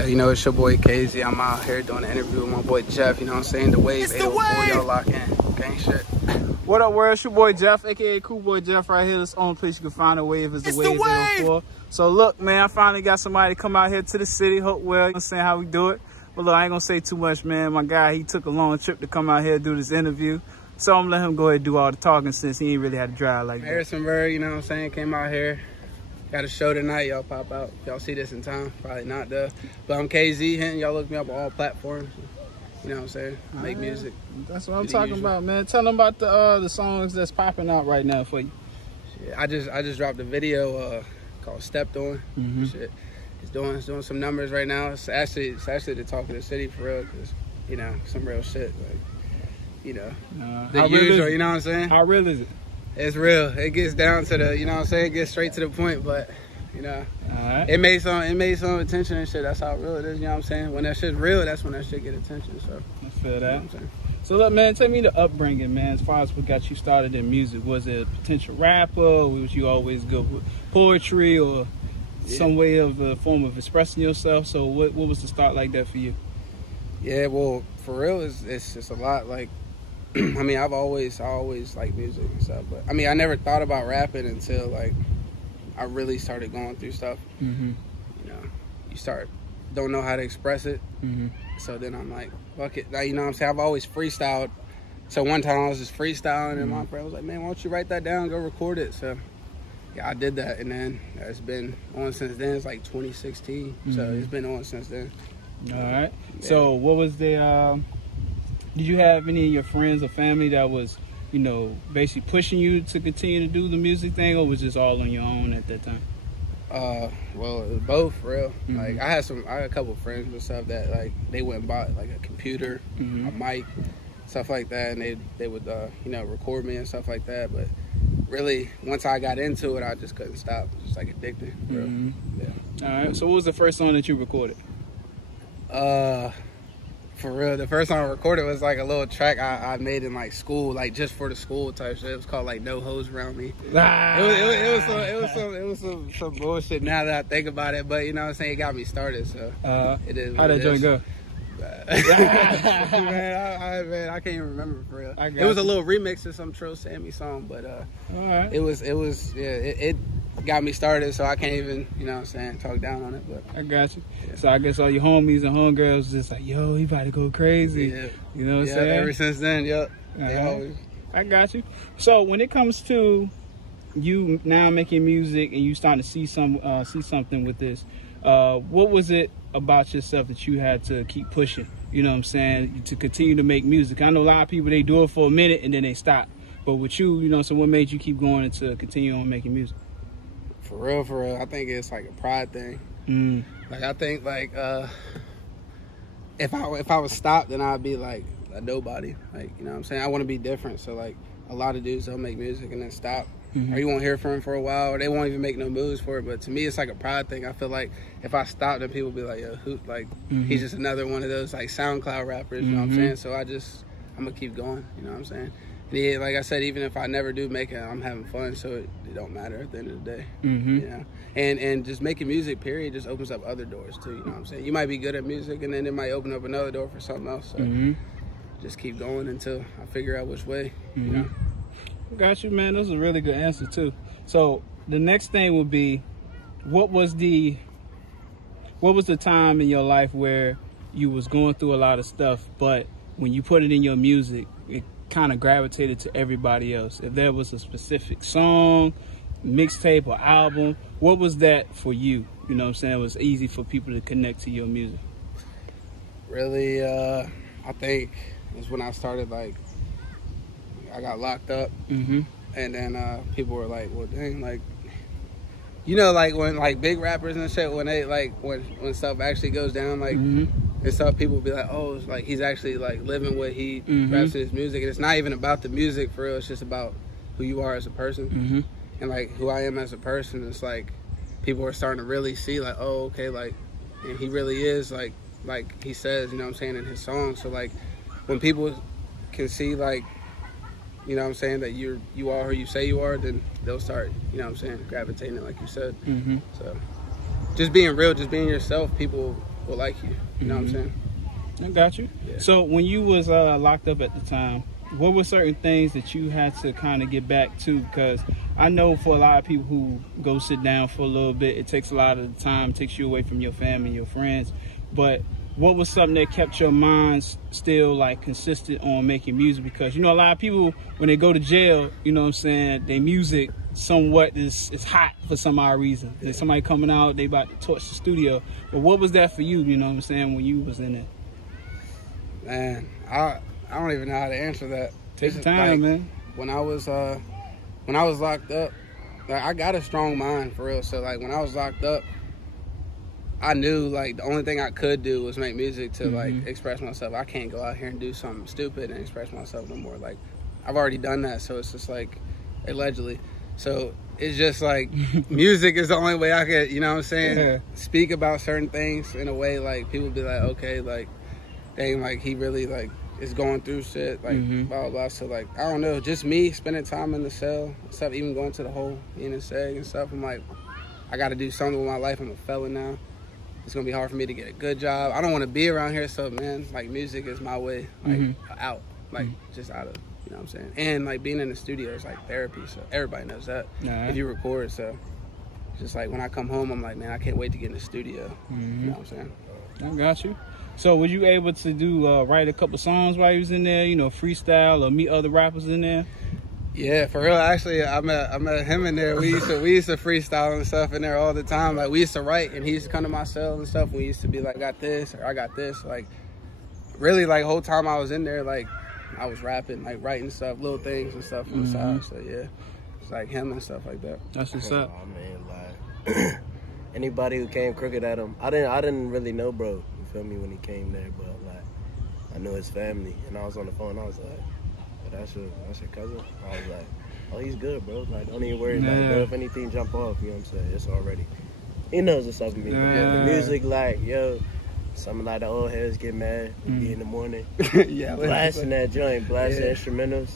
Yeah, you know, it's your boy KZ. I'm out here doing an interview with my boy Jeff, you know what I'm saying? The Wave 804, y'all lock in. Gang shit. What up, world? It's your boy Jeff, aka Cool Boy Jeff right here. This only place you can find a wave is the Wave 804. So look, man, I finally got somebody to come out here to the city. Hope well, you know, saying how we do it. But look, I ain't gonna say too much, man. My guy, he took a long trip to come out here and do this interview. So I'm gonna let him go ahead and do all the talking since he ain't really had to drive like that. Harrisonburg, you know what I'm saying? Came out here. Got a show tonight, y'all pop out. Y'all see this in time, probably not though. But I'm KZ-Hinton, y'all look me up on all platforms. You know what I'm saying? Make music. That's what I'm talking about, man. Tell them about the songs that's popping out right now for you. Shit, I just dropped a video called Stepped On. Shit. It's doing some numbers right now. It's actually the talk of the city for real, cause you know, some real shit. Like, you know, the usual, you know what I'm saying? How real is it? It's real. It gets down to the, you know what I'm saying? It gets straight to the point, but you know, it made some attention and shit. That's how real it is. You know what I'm saying? When that shit's real, that's when that shit get attention. So I feel that. You know what I'm saying? So look, man, tell me the upbringing, man. As far as what got you started in music, was it a potential rapper? Or was you always good with poetry or some way of a form of expressing yourself? So what was the start like that for you? Yeah, well, for real, it's just a lot. Like, I mean, I always liked music and stuff, but I mean, I never thought about rapping until like I really started going through stuff. You know, you don't know how to express it, so then I'm like, fuck it. Like, you know what I'm saying? I've always freestyled. So one time I was just freestyling, and my friend was like, man, why don't you write that down, go record it? So yeah, I did that, and then it's been on since then. It's like 2016, so it's been on since then. All right. Yeah. So what was the? Did you have any of your friends or family that was, you know, basically pushing you to continue to do the music thing, or was this all on your own at that time? Well, it was both, for real. Like I had a couple of friends and stuff that like they went and bought like a computer, a mic, stuff like that, and they would you know, record me and stuff like that. But really, once I got into it, I just couldn't stop. Just like addicted. Yeah. All right. So what was the first song that you recorded? For real, the first song I recorded was like a little track I made in like school, like just for the school type shit. It was called like No Hoes Around Me. It was some bullshit now that I think about it, but you know what I'm saying, it got me started, so it is. How'd that joint go? Man, I can't even remember for real. It was a little remix of some Trill Sammy song, but it got me started, so I can't even, you know what I'm saying, talk down on it. But I got you. Yeah. So I guess all your homies and homegirls just like, yo, he about to go crazy. Yeah. You know what I'm saying? Ever since then, yep. Always. I got you. So when it comes to you now making music and you starting to see something with this, what was it about yourself that you had to keep pushing? You know what I'm saying? To continue to make music. I know a lot of people, they do it for a minute and then they stop. But with you, you know, so what made you keep going and to continue on making music? For real, I think it's like a pride thing. Like I think like if I was stopped, then I'd be like a nobody. Like, you know what I'm saying? I want to be different. So like a lot of dudes, they'll make music and then stop, or you won't hear from them for a while, or they won't even make no moves for it. But to me, it's like a pride thing. I feel like if I stop, then people be like, yo, who? Like he's just another one of those like SoundCloud rappers. You know what I'm saying? So I'm gonna keep going. You know what I'm saying? Yeah, like I said, even if I never do make it, I'm having fun, so it don't matter at the end of the day. You know? And just making music, period, just opens up other doors too. You know what I'm saying? You might be good at music, and then it might open up another door for something else. So just keep going until I figure out which way. You know? Got you, man. That was a really good answer too. So the next thing would be, what was the time in your life where you was going through a lot of stuff, but when you put it in your music, it kind of gravitated to everybody else? If there was a specific song, mixtape, or album, what was that for you? You know what I'm saying? It was easy for people to connect to your music. Really, I think it's when I started, like, I got locked up, and then people were like, well, dang, like, you know, like when like big rappers and shit, when they like when stuff actually goes down, like and stuff, people will be like, oh, it's like he's actually like living what he raps in his music, and it's not even about the music for real. It's just about who you are as a person, and like who I am as a person. It's like people are starting to really see like, oh, okay, like, and he really is like he says, you know what I'm saying, in his songs. So like when people can see like, you know what I'm saying, that you are who you say you are, then they'll start, you know what I'm saying, gravitating like you said. So just being real, just being yourself, people will like you. You know what I'm saying? I got you. Yeah. So when you was locked up at the time, what were certain things that you had to kind of get back to? Because I know for a lot of people who go sit down for a little bit, it takes a lot of the time, takes you away from your family, your friends. But what was something that kept your mind still like consistent on making music? Because, you know, a lot of people, when they go to jail, you know what I'm saying, their music somewhat is hot for some odd reason. There's somebody coming out, they about to torch the studio. But what was that for you, you know what I'm saying, when you was in it? Man, I don't even know how to answer that. Take your time, man. When I was locked up, like, I got a strong mind for real. So like when I was locked up, I knew like the only thing I could do was make music to like express myself. I can't go out here and do something stupid and express myself no more. Like I've already done that, so it's just like allegedly. So it's just like music is the only way I could, you know what I'm saying, speak about certain things in a way like people be like, okay, like dang, like he really like is going through shit, like blah, blah, blah. So like, I don't know, just me spending time in the cell, stuff, even going to the hole, being in SEG and stuff. I'm like, I got to do something with my life. I'm a felon now. It's going to be hard for me to get a good job. I don't want to be around here. So man, like music is my way, like out, like just out of, you know what I'm saying? And like being in the studio is like therapy. So everybody knows that if you record. So just like when I come home, I'm like, man, I can't wait to get in the studio. You know what I'm saying? I got you. So were you able to do write a couple songs while you was in there, you know, freestyle or meet other rappers in there? Yeah, for real. Actually, I met him in there. We used to freestyle and stuff in there all the time. Like we used to write, and he used to come to my cell and stuff. We used to be like, I got this or I got this. Like really, like whole time I was in there, like I was rapping, like writing stuff, little things and stuff on the side. So yeah, it's like him and stuff like that. That's what's up. Oh man, like anybody who came crooked at him, I didn't really know, bro. Feel me when he came there, but like I knew his family, and I was on the phone. I was like, oh, that's your cousin. I was like, oh, he's good, bro. Like don't even worry about it, bro. If anything jump off, you know what I'm saying? It's already. He knows what's up with me. The music, like yo, some like the old heads get mad. Be in the morning, blasting that joint, blasting instrumentals.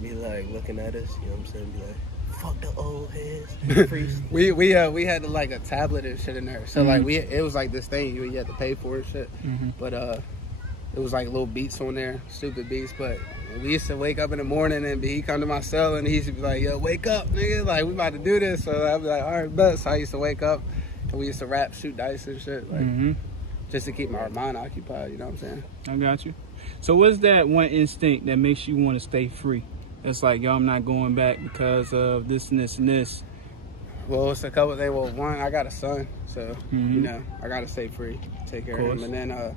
Be like looking at us, you know what I'm saying? Be like, fuck the old heads. we had like a tablet and shit in there. So like it was like this thing you had to pay for and shit. But it was like little beats on there, stupid beats. But we used to wake up in the morning and he come to my cell and he used to be like, yo, wake up, nigga, like we about to do this. So I'd be like, all right, bet. So I used to wake up and we used to rap, shoot dice and shit, like just to keep my mind occupied. You know what I'm saying? I got you. So what's that one instinct that makes you want to stay free? It's like, yo, I'm not going back because of this and this and this. Well, it's a couple things. Well, one, I got a son, so, you know, I got to stay free, take care of him. And then,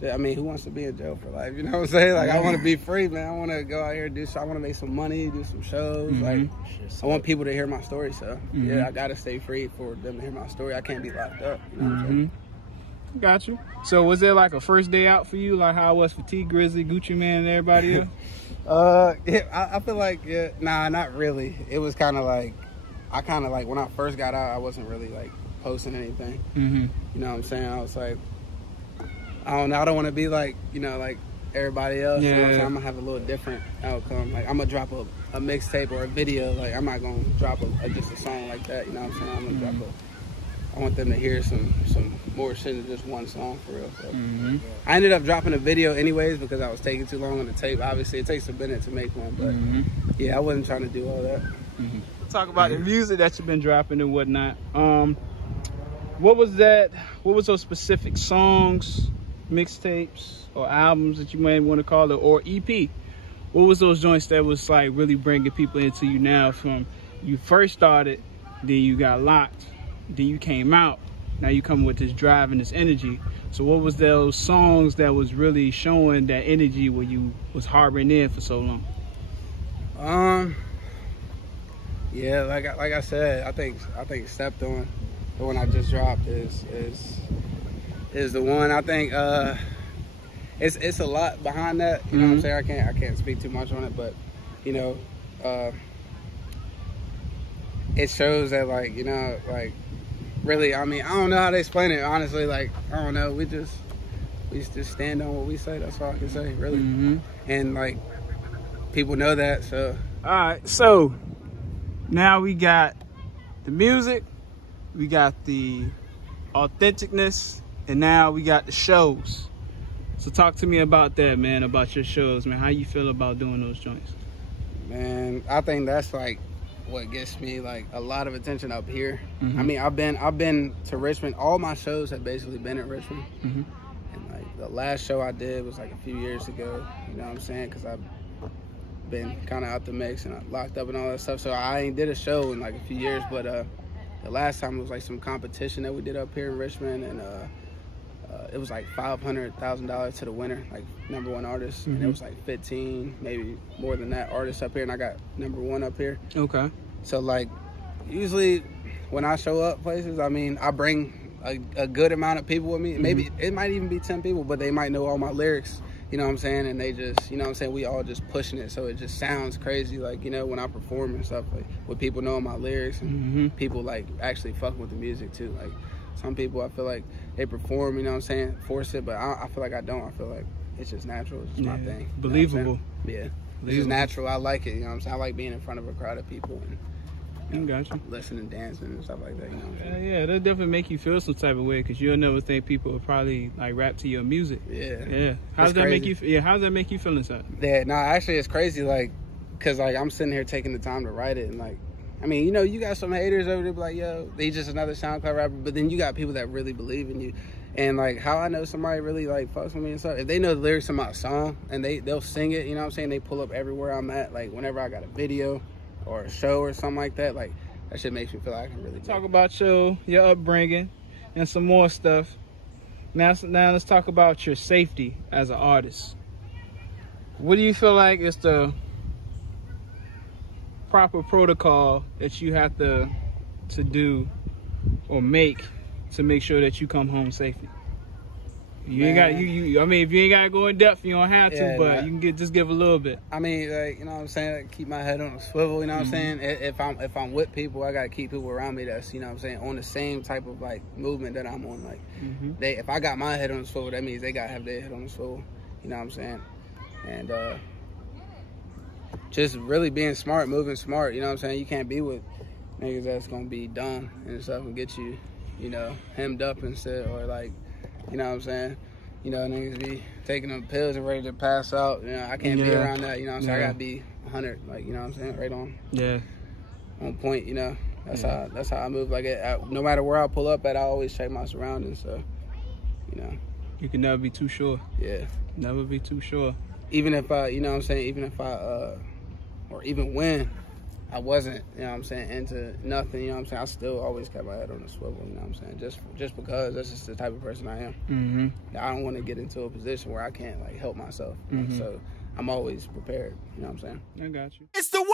shit, I mean, who wants to be in jail for life? You know what I'm saying? Like, I want to be free, man. I want to go out here and do something. I want to make some money, do some shows. Like, I want people to hear my story, so, yeah, I got to stay free for them to hear my story. I can't be locked up, you know what I'm saying? Got you. So was there like a first day out for you, like how it was for T Grizzly, Gucci Man, and everybody else? Yeah, I feel like, nah, not really. It was kind of like, I kind of like, when I first got out, I wasn't really like posting anything. You know what I'm saying? I was like, I don't know, I don't want to be like, you know, like everybody else. You know what I'm saying? I'm going to have a little different outcome. Like, I'm going to drop a mixtape or a video. Like, I'm not going to drop just a song like that. You know what I'm saying? I'm going to drop I want them to hear some more shit than just one song for real. So. I ended up dropping a video anyways because I was taking too long on the tape. Obviously, it takes a minute to make one, but yeah, I wasn't trying to do all that. Talk about the music that you've been dropping and whatnot. What was that? What was those specific songs, mixtapes, or albums that you may want to call it, or EP? What was those joints that was like really bringing people into you now? From you first started, then you got locked. Then you came out, now you come with this drive and this energy. So what was those songs that was really showing that energy when you was harboring in for so long? Yeah, like I said, I think Stepped On, the one I just dropped, is the one. I think it's a lot behind that. You know what I'm saying? I can't speak too much on it, but you know, it shows that, like, you know, like, really, I mean, I don't know how to explain it, honestly. Like, I don't know, we just stand on what we say. That's all I can say, really. And like, people know that. So all right, so now we got the music, we got the authenticness, and now we got the shows. So talk to me about that, man, about your shows, man. How you feel about doing those joints? Man, I think that's like what gets me like a lot of attention up here. I mean, I've been to Richmond. All my shows have basically been in Richmond. And like the last show I did was like a few years ago. You know what I'm saying? Because I've been kind of out the mix and locked up and all that stuff. So I ain't did a show in like a few years. But the last time it was like some competition that we did up here in Richmond, and it was like $500,000 to the winner, like #1 artist, and it was like 15, maybe more than that, artists up here, and I got #1 up here. Okay. So like, usually when I show up places, I mean, I bring a good amount of people with me. Maybe it might even be 10 people, but they might know all my lyrics. You know what I'm saying? And they just, you know what I'm saying, we all just pushing it, so it just sounds crazy, like, you know, when I perform and stuff, like, with people knowing my lyrics and people, like, actually fucking with the music, too. Like, some people, I feel like they perform, you know what I'm saying, force it, but I feel like I don't. I feel like it's just natural. It's just my thing. Believable. Yeah. It's just natural. I like it, you know what I'm saying? I like being in front of a crowd of people and listening, dancing, and stuff like that, you know what I'm saying? Yeah, that'll definitely make you feel some type of way, because you'll never think people will probably, like, rap to your music. Yeah. How does that make you? Yeah, how does that make you feel inside? Yeah, no, actually, it's crazy, like, because, like, I'm sitting here taking the time to write it, and, like, I mean, you know, you got some haters over there, be like, yo, they just another SoundCloud rapper, but then you got people that really believe in you. And, like, how I know somebody really, like, fucks with me and stuff, if they know the lyrics of my song, and they'll sing it, you know what I'm saying, they pull up everywhere I'm at, like, whenever I got a video or a show or something like that, like, that shit makes me feel like I can really talk about your upbringing and some more stuff. Now let's talk about your safety as an artist. What do you feel like is the proper protocol that you have to do or make sure that you come home safely? You ain't got I mean, if you ain't gotta go in depth, you don't have to, but you can just give a little bit. I mean, like, you know what I'm saying, like, keep my head on a swivel, you know what I'm saying? If I'm with people, I gotta keep people around me that's, you know what I'm saying, on the same type of, like, movement that I'm on. Like, if I got my head on a swivel, that means they gotta have their head on a swivel, you know what I'm saying? And just really being smart, moving smart, you know what I'm saying? You can't be with niggas that's gonna be dumb and stuff and get you, you know, hemmed up and shit, or, like, you know what I'm saying? You know, niggas be taking them pills and ready to pass out. You know, I can't be around that, you know what I'm saying? I gotta be 100, like, you know what I'm saying? Right on. On point, you know? That's how I move. Like, no matter where I pull up at, I always check my surroundings, so, you know. You can never be too sure. Yeah. Never be too sure. Even if I, you know what I'm saying, even if I, or even when I wasn't, you know what I'm saying, into nothing, you know what I'm saying, I still always kept my head on the swivel, you know what I'm saying, just because that's just the type of person I am. I don't want to get into a position where I can't, like, help myself, so I'm always prepared, you know what I'm saying. I got you. It's the way.